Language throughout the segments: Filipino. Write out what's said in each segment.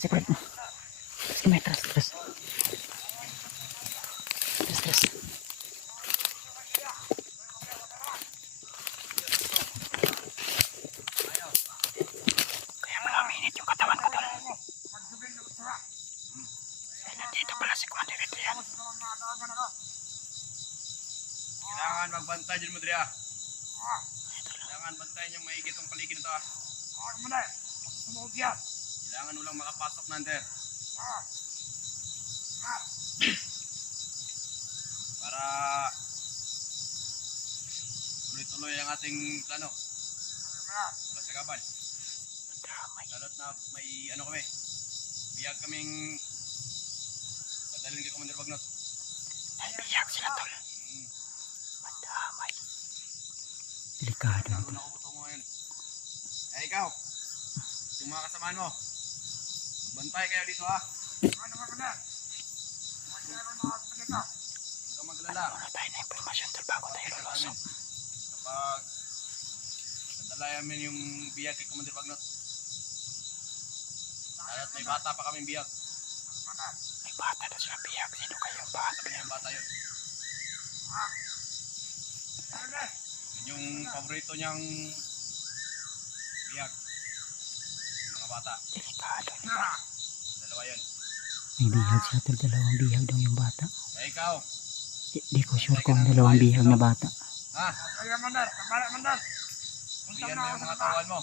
Separate mo. Terus kemana terus terus. Terus terus. Kaya malaminit yung katawan ko doon. Nandito pala si Commander Adrian. Kailangan magbantay dyan mo, Dria. Kailangan bantayan yung maigit ang paligid nito. Kailangan walang makapasok nanter. Para tuloy-tuloy ang ating plano. Para sa kabal. Lalo't na may ano kami. Biyag kaming padalhin kay Commander Bagnot. Ay, biyak sila tol. Madamay. Delikado. Naroon ako buto mo ngayon. Eh ikaw, yung mga kasamaan mo, bantay kayo dito ha. Huwag kang maglala. Wala tayo na impormasyon tol bago tayo lulusok. Kapag nadala namin yung biyag kay Commander Bagnot. At may bata pa kaming biyag. May bata na siya biyak. Sino kayo bata? Sabi niya yung bata yun. Yun yung paborito niyang biyag. Yung mga bata. Delikado. Dalawa yun. May bihag siya tol. Dalawang bihag daw yung bata. Eh ikaw. Di ko sure kung dalawang bihag na bata. Ha? Bigyan mo yung mga tawan mo.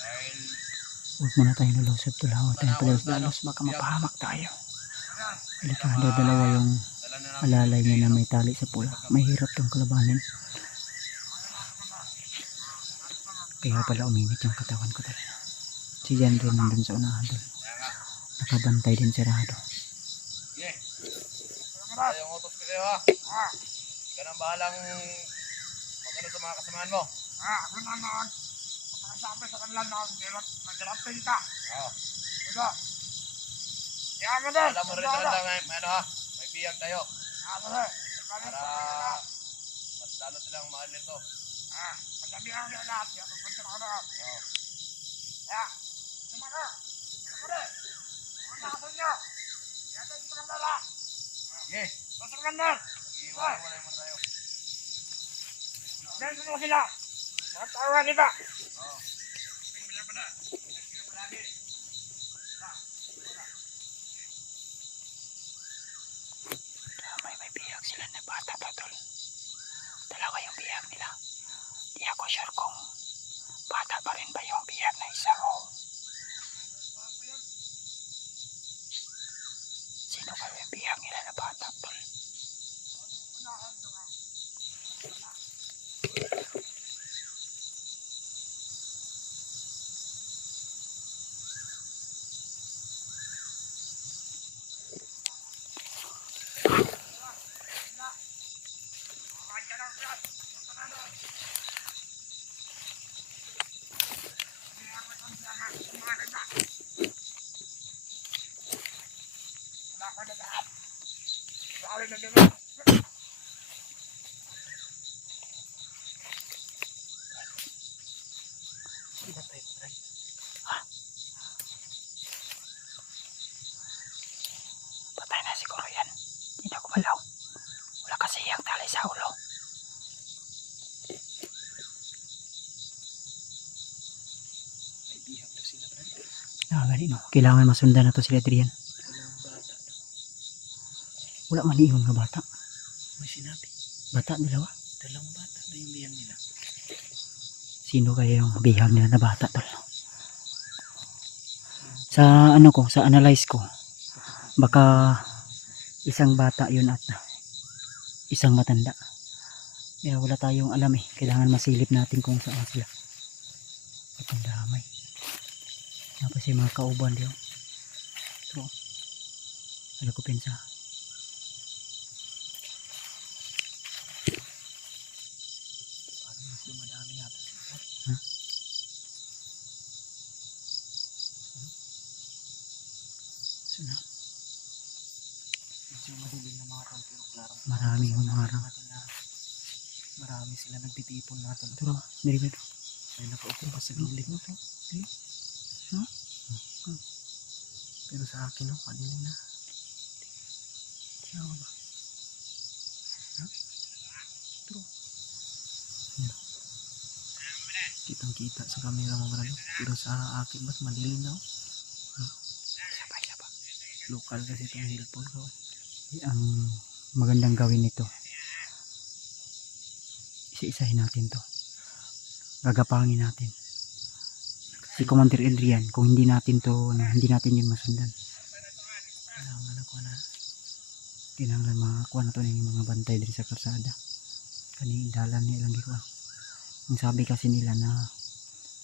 Dahil Huwag muna tayo lulusot tol. Huwag tayo padalos-dalos. Baka mapahamak tayo. Delikado. Dalawa yung dala na namin alalay niya na may tali sa pula. Mahirap tong kalabanin. Kaya pala uminit yung katawan ko talaga. Si Jan rin nandun sa unahan tol. kaya nga. Nakabantay din si Rado. Sige. Tayong utos ko kayo ha. Ikaw nang bahalang magano sa mga kasamaan mo. Oo. Alam mo rin sa kanila may ano ha. May biyag tayo. Para mas lalo silang mahal nito. Oo. Sige. Iiwan mo na tayo. Oo. May bihag sila na bata pa tol. Dalawa yung bihag nila. Di ako sure kung bata pa rin ba yung bihag na isa o sino kayo yung bihag nila na bata tol. Patay na siguro yan. Hindi na gumalaw. Wala kasi yung tali sa ulo. Ganun, no? Kailangan masundan na to sila Adrian. Wala man iyon nga bata. May sinabi. Bata dalawa. Dalawang bata na yung biyang nila. Sino kaya yung bihag nila na bata tol? Sa ano ko, sa analyze ko, baka isang bata yun at isang matanda. Kaya wala tayong alam eh. Kailangan masilip natin kung saan sila. At ang damay. Tapos yung mga kauban diyo. Ito. Ano ko pinsa? Parang mas dumadami yata sila. Ha? Sino? Medyo madilim na mga tol, pero klarong Maraming humarang. marami sila nagtitipon natin. Pero, nilibid. May nakaupo pa sa gilid mo to. No? Pero sa akin, no, padilim na. Ano ba? Ha? True. Yan. Kitang-kita sa camera mga brado. Pero sa akin, ba't madilim na? No? Sabay. Lokal kasi itong hillpole ko. Ang magandang gawin nito, isa-isahin natin to, gagapangin natin si Commander Adrian. Kung hindi natin to, hindi natin yun masundan, kinahanglan makakuha na to ng mga bantay dito sa karsada kani dalan nilang gikuha. Ang sabi kasi nila na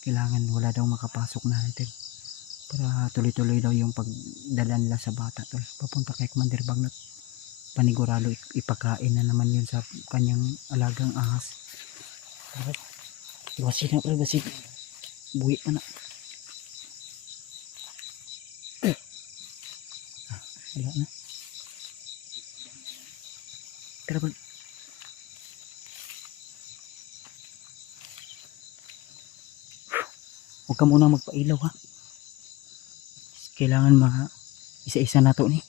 kailangan wala daw makapasok na natin para tuloy-tuloy daw yung pagdala nila sa bata tol papunta kay Commander Bagnot. Panigurado ipakain na naman yun sa kanyang alagang ahas. Iwasin na pala kasi buwi pa na. Wala na. Tara ba? Huwag ka muna magpailaw ha. Kailangan isa-isa na to ni.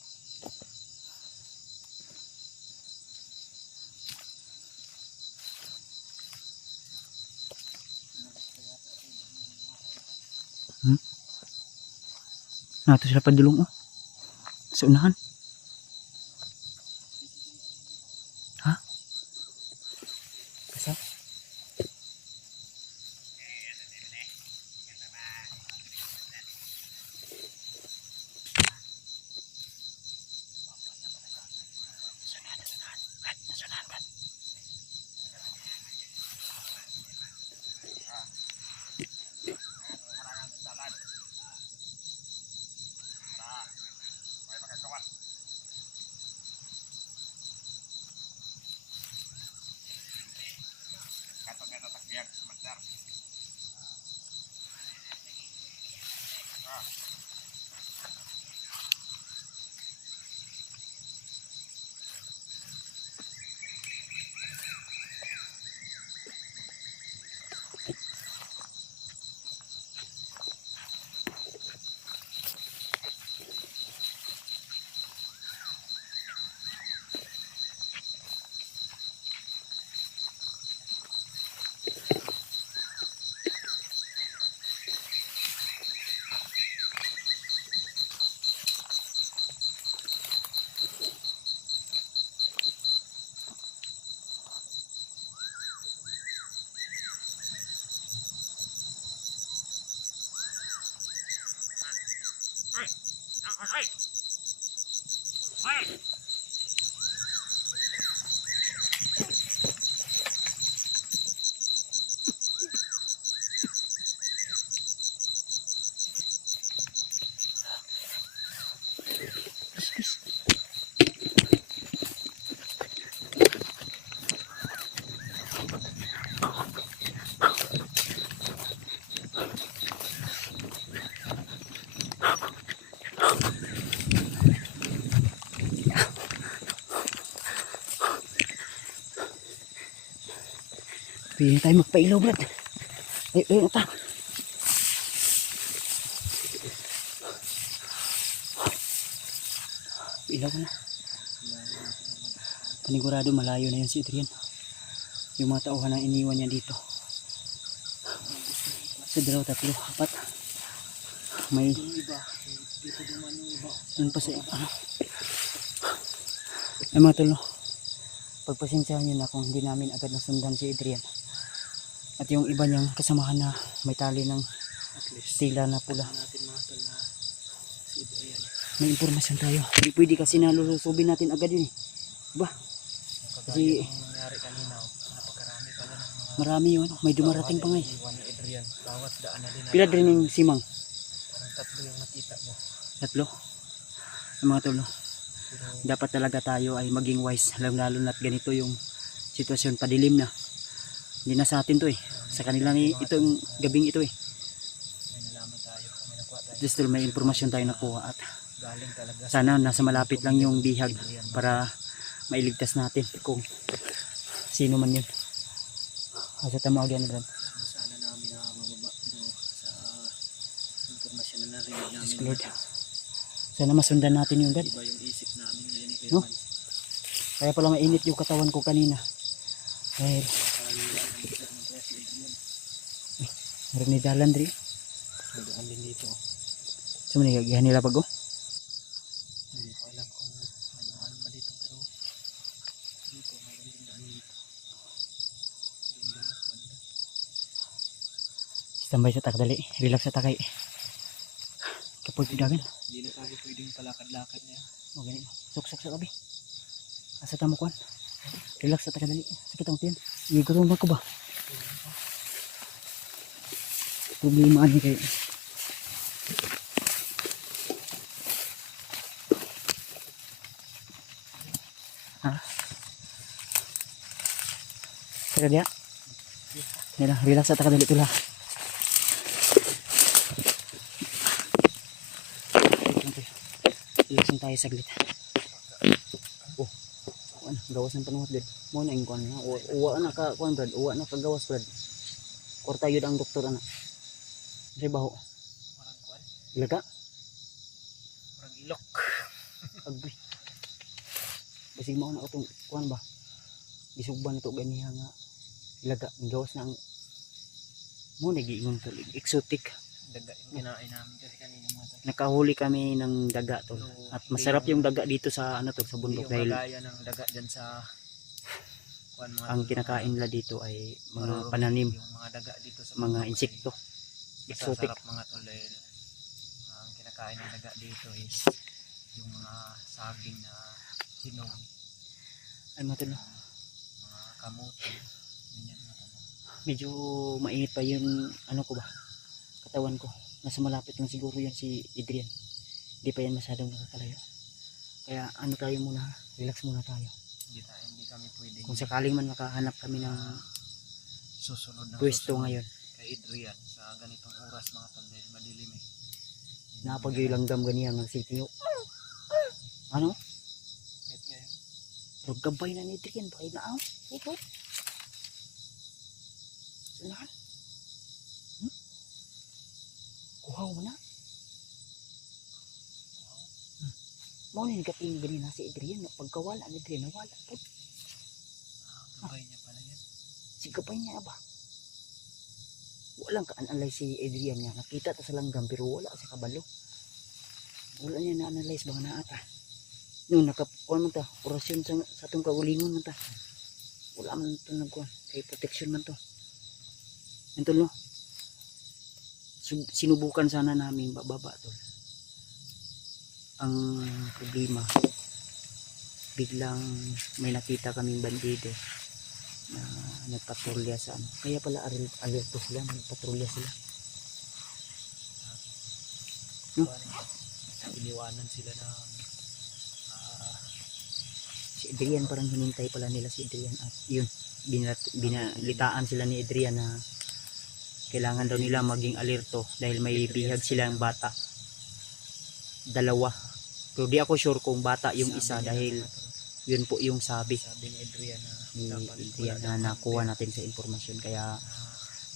Nato sila padulong oh. Sa unahan. Ha? Kasa? Pili tayo magpailaw brad. Ayun ta. Ilaw na. Panigurado malayo na yun si Adrian. Yung mga tauhan na iniwan niya dito. Sa dalaw, tatlo, apat. May ano pa sa ano. Ay mga tolo, pagpasensyahan nyo na kung hindi namin agad nasundan si Adrian. At yung iba niyang kasamahan na may tali ng tila na pula. May impormasyon tayo. Hindi pwede kasi nalulusubin natin agad yun eh. Diba? Kasi nangyari kanina, napakarami pala ng mga marami yun. May dumarating pa nga eh. iwan ni Adrian. Bawat daan na din. Pila din yung simang? Parang tatlo yung nakita mo. Tatlo? Ang mga tolo. Pero Dapat talaga tayo ay maging wise. Lalo na't ganito yung sitwasyon, padilim na. Hindi na sa atin to eh. Sa kanila ni itong gabing ito eh. may nalaman tayo. May nakuha tayo. Just still may impormasyon tayo nakuha at Galing talaga sa sana nasa malapit lang yung bihag para mailigtas natin kung sino man yun. Asa tamawag yan na sana namin na mababa. Pero sa informasyon Diyos ko, Lord. Sana masundan natin yung dad. Iba yung isip namin ngayon eh, No? Kaya pala mainit yung katawan ko kanina. Dahil meron ni Dalan diri. Nadaan din dito. So manigagihan nila bago. Hindi ko alam kung ano ba dito pero dito mayroon din daan dito. Yung daan, banda. Standby sa takdali. Relax sa takay. Kapag dagan. Hindi na tayo pwedeng palakad-lakad niya. Okay. Suksok sa kabi. Asa tamo kuan. Relax sa takdali. Sakit ang tiyan. Igutom ba ko ba? Problema ani kay Tara dia. Nila, relax sa takadali tula. Relaxin tayo saglit. Oh, ano, gawas ng panuhat dad. Mo na yung kuan na. Uwa na ka kuan brad. Uwa na ka gawas brad. Korta yun ang doktor ana. Kasi baho. Parang kuwan, Ilaga. parang ilok. Agbi. Basig mo na itong kuan ba. Isugban na ito ganiha nga. Ilaga. Gawas na ang mo nagiingon to. Exotic. Daga yung kinain namin kasi kanina mga tol. Nakahuli kami ng daga tol. At masarap yung daga dito sa ano tol, sa Hindi bundok yung dahil kagaya ng daga dyan sa kuwan mga ang tol, kinakain nila dito ay mga marurumi. pananim, Yung mga daga dito sa mga bundok ay insekto. Exotic. masasarap mga tol dahil ang kinakain ng daga dito is yung mga saging na hinog, Ano tol? mga kamote, ganyan mga tol. Medyo mainit pa yung ano ko ba, katawan ko. Nasa malapit lang siguro yan si Adrian. Hindi pa yan masyadong nakakalayo. Kaya ano tayo muna, relax muna tayo. Hindi kami pwedeng Kung sakaling man makahanap kami ng susunod ng pwesto susunod ngayon, kay Adrian sa ganitong oras mga tol dahil madilim eh. napag-ilanggam ganiya ng city. Ano? Kahit ngayon, Pero gabay na ni Adrian, bakit na aw? Ito. Sanahan? Kuhaw mo na. Mau ni kating ganina si Adrian, pagkawala ni Adrian, nawala po. gabay niya pala yan. Si gabay niya ba? Walang ka-analyze si Adrian niya. Nakita ta sa langgam pero wala sa kabalo. Wala niya na-analyze ba na ata. Nung nakakuha man ta, orasyon sa itong kaulingon man ta. Wala man ito nagkuhan. Kay protection man to. Ito no. Sinubukan sana namin bababa to. Ang problema, biglang may nakita kaming bandido na nagpatrolya sa ano. Kaya pala alerto sila, nagpatrolya sila. Iniwanan sila ng Si Adrian parang hinintay pala nila si Adrian at yun, binalitaan sila ni Adrian na kailangan daw nila maging alerto dahil may bihag silang bata. Dalawa. Pero di ako sure kung bata yung isa dahil yun po yung sabi sabi ni Adrian na ni dapat Adrian wala na daw nakuha content natin sa informasyon. Kaya na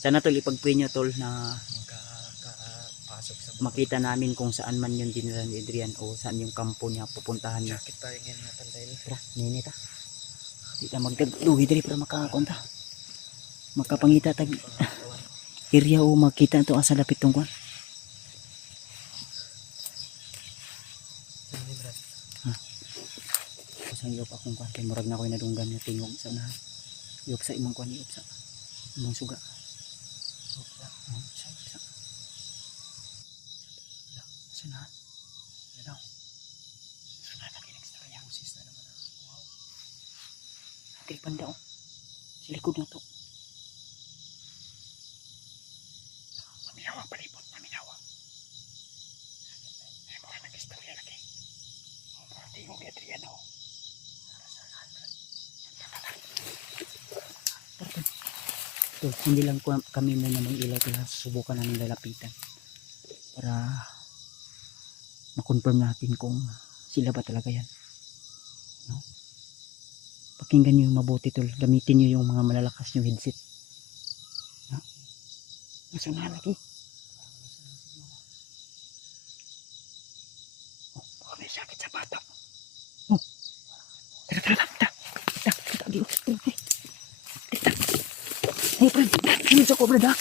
sana tol ipag-pray nyo tol na makakapasok sa bundok. makita namin kung saan man yun dinala ni Adrian o saan yung kampo niya pupuntahan niya. Jacket tayo ngayon mga tol dahil Tara, ninit ha. Di ka magdagluhi dali para makakonta. Makapangita tag pangatawan. area o makita ito asa lapit tong kwan. Sino ni Brad? Kasi iyop akong kwan kay murag na ko nadunggan na tingog sa na. Iyop sa imong kwan iyop sa imong suga. Supra. Sa. Sunahan. Yan daw. Sunahan natin extra yan. Sis na naman ang wow. Natin panda o. Sa likod na to. Paminawa palipot. Paminawa. Ay mura nag-istorya lagi. O mura tingog ni Adrian o. Tol, hindi lang kami muna mag-ilaw kaya susubukan namin lalapitan para makonfirm natin kung sila ba talaga yan, no? Pakinggan nyo mabuti tol, gamitin nyo yung mga malalakas nyo headset, no? Nasa na lagi sakit sa bata. Oh. Tara, tara, tara. Tara, tara, tara. Tara, tara. Hey, Brad. Ano sa ko, Brad, ha?